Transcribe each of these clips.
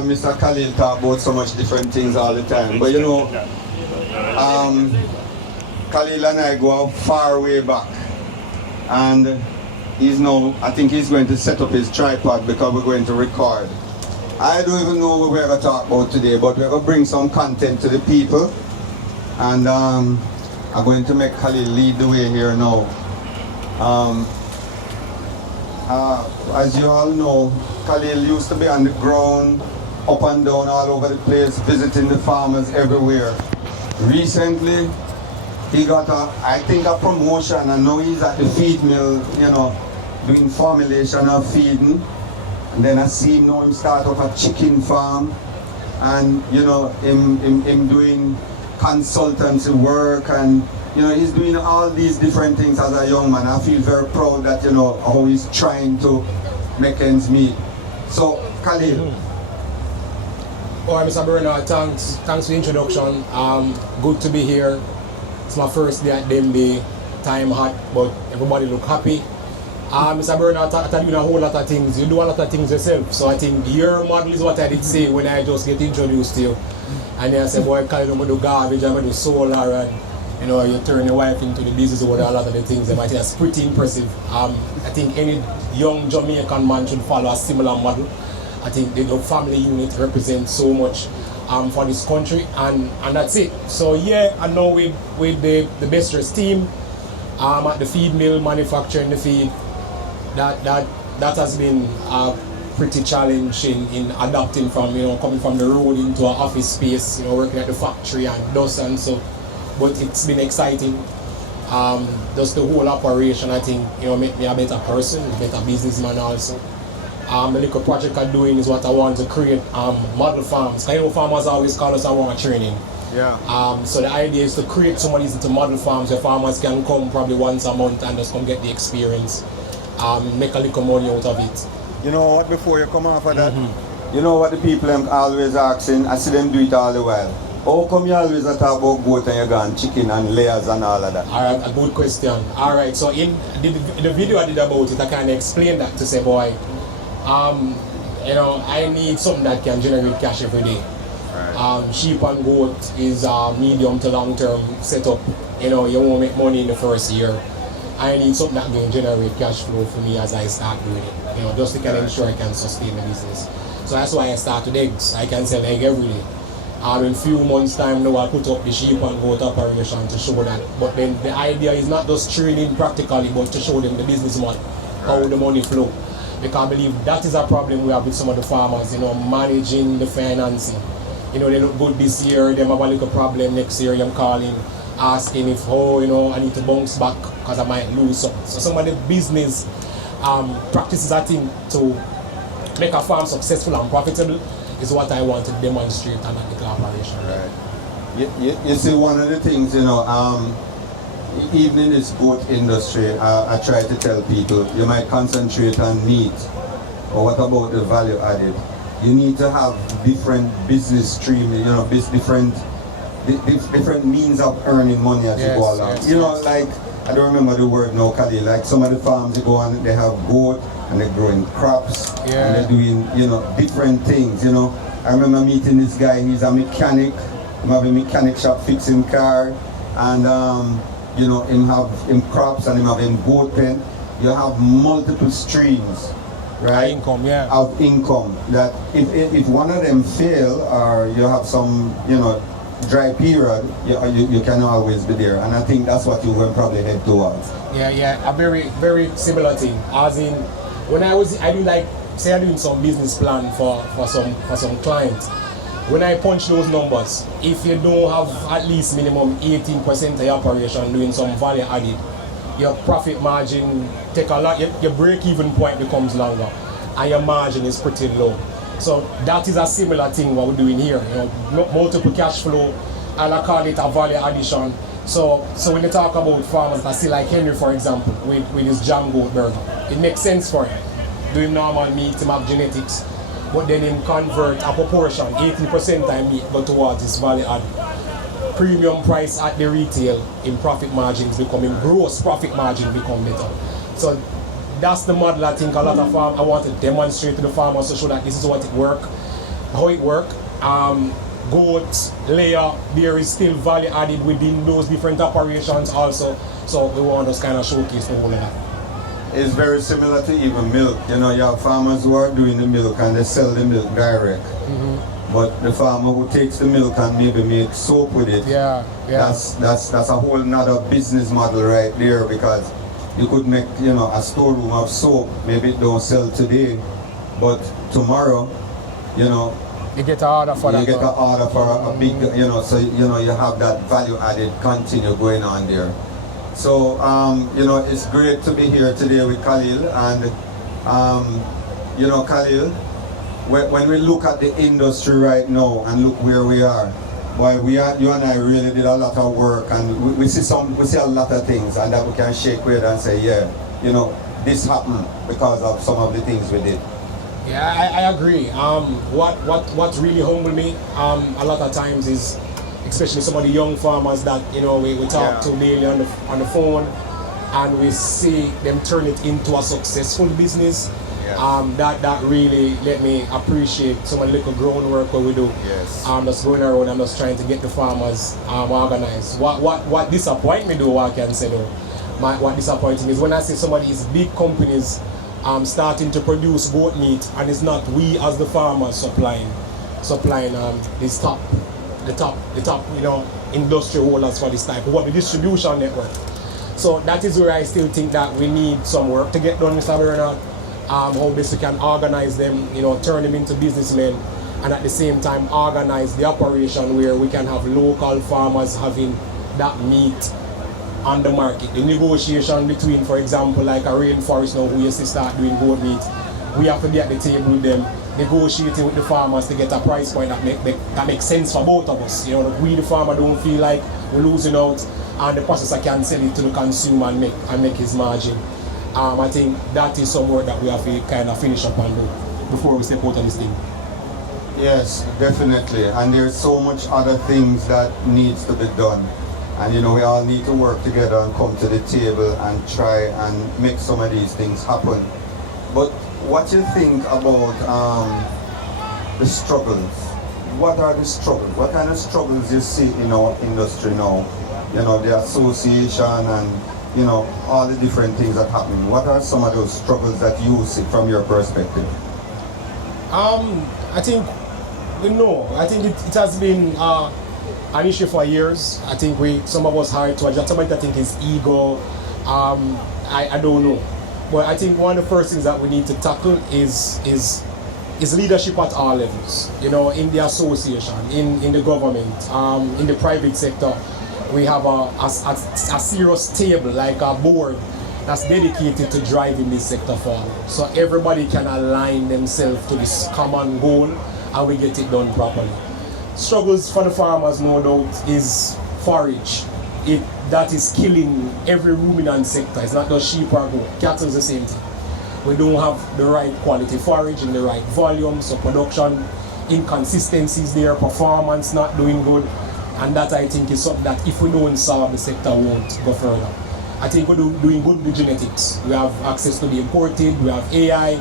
Mr. Khalil talk about so much different things all the time, but you know, Khalil and I go far way back, and I think he's going to set up his tripod because we're going to record. I don't even know what we're going to talk about today, but we're going to bring some content to the people, and I'm going to make Khalil lead the way here now. As you all know, Khalil used to be on the ground, up and down all over the place, visiting the farmers everywhere. Recently, he got I think a promotion, and now he's at the feed mill, you know, doing formulation of feeding. And then I see him now him start up a chicken farm, and you know, him doing consultancy work, and you know, he's doing all these different things as a young man. I feel very proud that, you know, how he's trying to make ends meet. So, Khalil. All right, Mr. Bernard, thanks for the introduction. Good to be here. It's my first day at them day. Time hot, but everybody look happy. Mr. Bernard, I tell you a whole lot of things. You do a lot of things yourself. So I think your model is what I did say when I just get introduced to you. And then I say, boy, Khalil, I'm going to do garbage, I'm going to do solar, and you know, you turn your wife into the business or a lot of the things. I think that's pretty impressive. I think any young Jamaican man should follow a similar model. I think the family unit represents so much for this country, and that's it. So yeah, I know with the Bestress team at the feed mill, manufacturing the feed, that has been pretty challenging in adapting from, you know, coming from the road into an office space, you know, working at the factory and dust and so. But it's been exciting. Just the whole operation, I think, you know, make me a better person, a better businessman also. The little project I'm doing is what I want to create model farms. I know farmers always call us our training. Yeah. So the idea is to create some of these into model farms where farmers can come probably once a month and just come get the experience, make a little money out of it. You know what, before you come off of that, you know what the people are always asking, I see them do it all the while. How come you always talk about goat and you got chicken and layers and all of that? Alright, a good question. Alright, so in the video I did about it, I kind of explained that to say, boy, you know, I need something that can generate cash every day. Right. Sheep and goat is a medium to long term setup. You know, you won't make money in the first year. I need something that can generate cash flow for me as I start doing it. You know, just to kind of ensure I can sustain the business. So that's why I started eggs. I can sell egg every day. In a few months' time now, I'll put up the sheep and goat operation to show that. But then the idea is not just training practically, but to show them the business model, how the money flow. Because I believe that is a problem we have with some of the farmers, you know, managing the financing. You know, they look good this year, they have a little problem next year, I'm calling, asking if, oh, you know, I need to bounce back because I might lose something. So some of the business practices, I think, to make a farm successful and profitable is what I want to demonstrate and at the operation. Right. You see, one of the things, you know, even in this goat industry, I try to tell people, you might concentrate on meat, or what about the value added? You need to have different business streams, you know, different means of earning money as you go along. Yes, you know, like, I don't remember the word now, Khalil, like some of the farms you go on, they have goat, and they're growing crops, and they're doing, you know, different things, you know. I remember meeting this guy, he's a mechanic, he have a mechanic shop fixing car, and you know, him crops and him have him goat pen. You have multiple streams, right? Income, of income, that if one of them fail, or you have some, you know, dry period, you can always be there. And I think that's what you will probably head towards. Yeah, a very, very similar thing. As in, when I do like, say I'm doing some business plan for some clients. When I punch those numbers, if you don't have at least minimum 18% of your operation doing some value added, your profit margin take a lot, your break-even point becomes longer, and your margin is pretty low. So that is a similar thing what we're doing here. You know, multiple cash flow, and I call it a value addition. So when you talk about farmers that see like Henry, for example, with his jam goat burger, it makes sense for him. Doing normal meat, him have genetics, but then him convert a proportion, 18% of meat go towards this value add. Premium price at the retail, in profit margins becoming, gross profit margin become better. So that's the model I think a lot of farmers, I want to demonstrate to the farmers to show that this is what it works. how it work. Goat, layer, there is still value added within those different operations also. So we want to kind of showcase the whole of that. It's very similar to even milk. You know, you have farmers who are doing the milk and they sell the milk direct. But the farmer who takes the milk and maybe make soap with it, that's a whole nother business model right there, because you could make, you know, a storeroom of soap. Maybe it don't sell today, but tomorrow, you know, you get an order for that. You get an order for a big, you know, so you know you have that value added continue going on there. So you know, it's great to be here today with Khalil, and you know, Khalil, when we look at the industry right now and look where we are, boy, you and I really did a lot of work, and we see a lot of things, and that we can shake with and say, yeah, you know, this happened because of some of the things we did. Yeah, I agree. What really humbled me a lot of times is, especially some of the young farmers that, you know, we talk to daily on the phone, and we see them turn it into a successful business. That really let me appreciate some of the little groundwork what we do. Just going around and just trying to get the farmers organized. What disappoint me though, I can say though, what disappointing is when I see some of these big companies starting to produce goat meat, and it's not we as the farmers supplying this top, you know, industry holders for this type. What the distribution network. So that is where I still think that we need some work to get done, Mr. Bernard. How best we can organize them, you know, turn them into businessmen, and at the same time organize the operation where we can have local farmers having that meat on the market. The negotiation between, for example, like a rainforest now who used to start doing goat meat, we have to be at the table with them, negotiating with the farmers to get a price point that makes sense for both of us. You know, we the farmer don't feel like we're losing out, and the processor can sell it to the consumer and make his margin. I think that is some work that we have to kind of finish up and do before we step out of this thing. Yes, definitely. And there's so much other things that needs to be done. And you know, we all need to work together and come to the table and try and make some of these things happen. But what do you think about the struggles? What are the struggles? What kind of struggles you see in our industry now? You know, the association and, you know, all the different things that happen. What are some of those struggles that you see from your perspective? I think, I think it has been an issue for years. I think some of us hard to adjust. Somebody I think is ego. I don't know. But I think one of the first things that we need to tackle is leadership at all levels. You know, in the association, in the government, in the private sector. We have a serious table, like a board, that's dedicated to driving this sector forward. So everybody can align themselves to this common goal, and we get it done properly. Struggles for the farmers, no doubt, is forage. That is killing every ruminant sector. It's not just sheep or goat. Cattle is the same thing. We don't have the right quality forage in the right volume, so production inconsistencies there, performance not doing good. And that, I think, is something that if we don't solve, the sector won't go further. I think we're doing good with genetics. We have access to the imported, we have AI,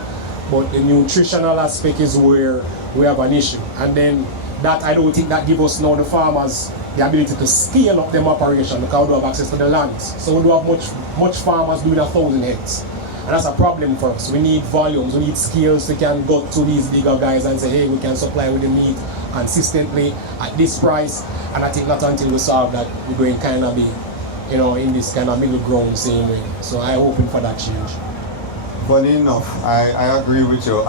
but the nutritional aspect is where we have an issue. And then that, I don't think that gives us now, the farmers, the ability to scale up them operation because we have access to the lands. So we don't have much farmers doing 1,000 heads. And that's a problem for us. We need volumes, we need skills. We can go to these bigger guys and say, hey, we can supply with the meat consistently at this price. And I think not until we solve that, we're going to kind of be, you know, in this kind of middle ground same way. So I'm hoping for that change. Funny enough, I agree with you.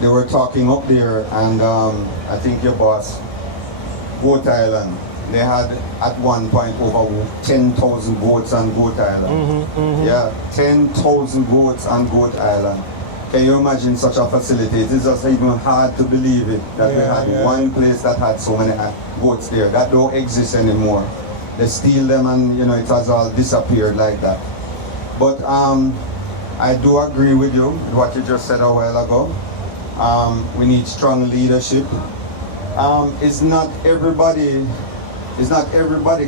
They were talking up there, and I think your boss, Goat Island, they had at one point over 10,000 goats on Goat Island. Yeah, 10,000 goats on Goat Island. Can you imagine such a facility? It is just even hard to believe it that we had one place that had so many goats there. That don't exist anymore. They steal them, and you know, it has all disappeared like that. But I do agree with you with what you just said a while ago. We need strong leadership. It's not everybody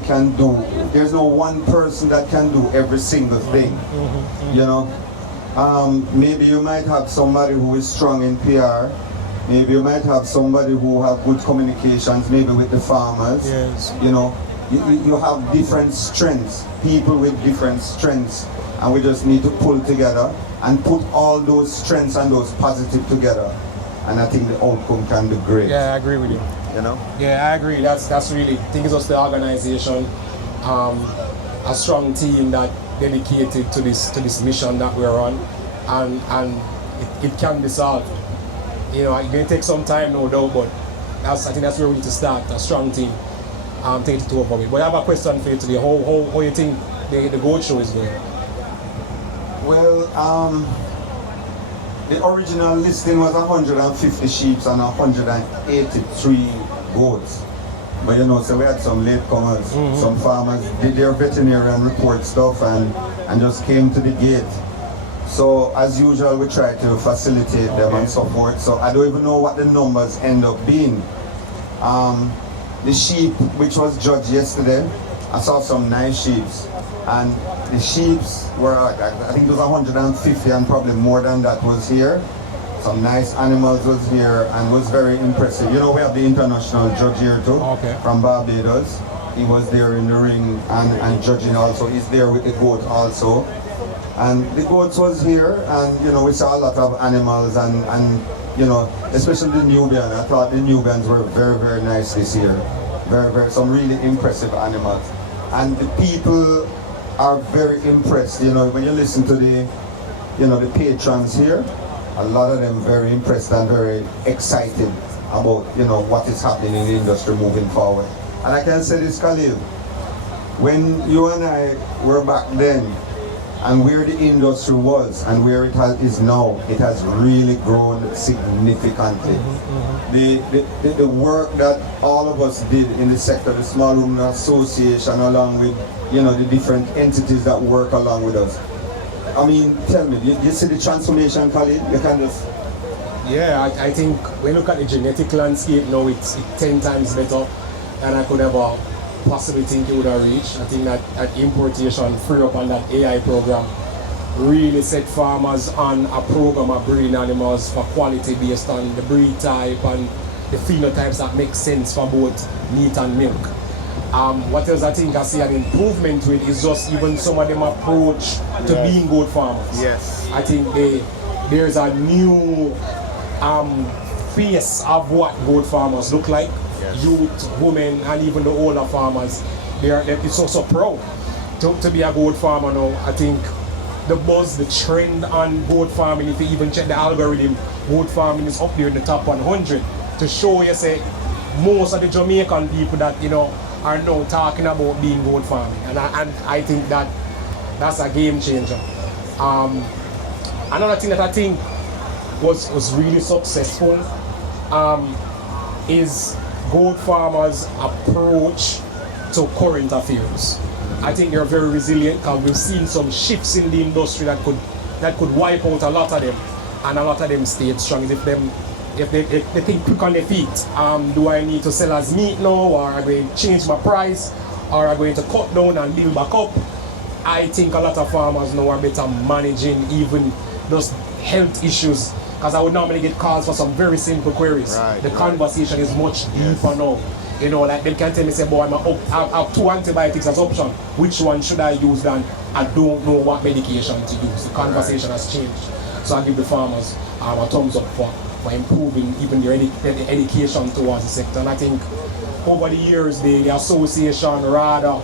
can do. There's no one person that can do every single thing. You know, Maybe you might have somebody who is strong in PR. Maybe you might have somebody who have good communications, maybe with the farmers. Yes. You know, you have different strengths, people with different strengths, and we just need to pull together and put all those strengths and those positive together. And I think the outcome can be great. Yeah, I agree with you. You know? Yeah, I agree. That's really, I think it's just the organization, a strong team that dedicated to this mission that we're on, and it can be solved. You know, it's going to take some time, no doubt, but I think that's where we need to start. A strong team, take it over with. But I have a question for you today. How you think the goat show is going? Well, the original listing was 150 sheep and 183 goats. But you know, so we had some latecomers, some farmers did their veterinarian report stuff and just came to the gate. So as usual, we try to facilitate them and support. So I don't even know what the numbers end up being. The sheep, which was judged yesterday, I saw some nice sheep. And the sheep were, I think it was 150 and probably more than that was here. Some nice animals was here and was very impressive. You know, we have the international judge here too, from Barbados. He was there in the ring and judging also. He's there with the goat also. And the goats was here, and you know, we saw a lot of animals and you know, especially the Nubian. I thought the Nubians were very, very nice this year. Some really impressive animals. And the people are very impressed, you know, when you listen to the patrons here, a lot of them very impressed and very excited about, you know, what is happening in the industry moving forward. And I can say this, Khalil, when you and I were back then, and where the industry was and where it is now, it has really grown significantly. The work that all of us did in the sector, the Small Ruminant Association, along with, you know, the different entities that work along with us. I mean, tell me, you see the transformation, Khalil? You can just... Yeah, I think when you look at the genetic landscape now, it's 10 times better than I could ever possibly think it would have reached. I think that importation free up on that AI program really set farmers on a program of breeding animals for quality based on the breed type and the phenotypes that make sense for both meat and milk. What else I think I see an improvement with is just even some of them approach to being goat farmers. Yes. I think there's a new face of what goat farmers look like. Youth, women, and even the older farmers, they're so proud to be a goat farmer now. I think the buzz, the trend on goat farming, if you even check the algorithm, goat farming is up there in the top 100 to show you, say, most of the Jamaican people that, you know, are now talking about being goat farming, and I think that's a game changer. Another thing that I think was really successful is goat farmers' approach to current affairs. I think they're very resilient because we've seen some shifts in the industry that could wipe out a lot of them, and a lot of them stayed strong. If they think quick on their feet, do I need to sell as meat now, or am I going to change my price, or am I going to cut down and build back up? I think a lot of farmers now are better managing even those health issues, because I would normally get calls for some very simple queries. The conversation is much deeper now. You know, like they can tell me, say, boy, I have 2 antibiotics as option. Which one should I use? Then I don't know what medication to use. The conversation has changed. So I give the farmers a thumbs up for improving even their education towards the sector. And I think over the years, the association, rather,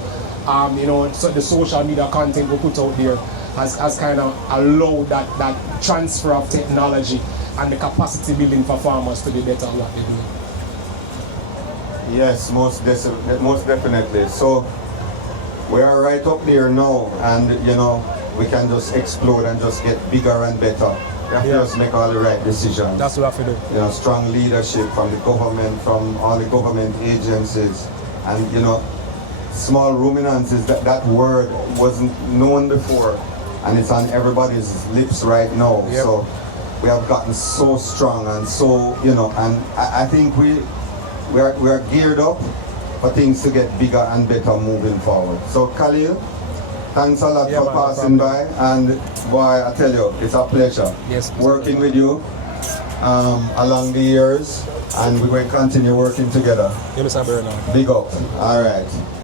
you know, so the social media content we put out there has kind of allowed that transfer of technology and the capacity building for farmers to be better at what they do. Yes, most definitely. So we are right up there now, and you know, we can just explode and just get bigger and better. We have to just make all the right decisions. That's what we have to do. You know, strong leadership from the government, from all the government agencies, and you know, small ruminants is that word wasn't known before, and it's on everybody's lips right now. So we have gotten so strong and so, you know, and I think we are geared up for things to get bigger and better moving forward. So Khalil, Thanks a lot Yeah, for man, no passing by, problem. and boy, I tell you, it's a pleasure Yes, Mr. working with you along the years, and we're going to continue working together. Yeah, Mr. Bernard. Big up. All right.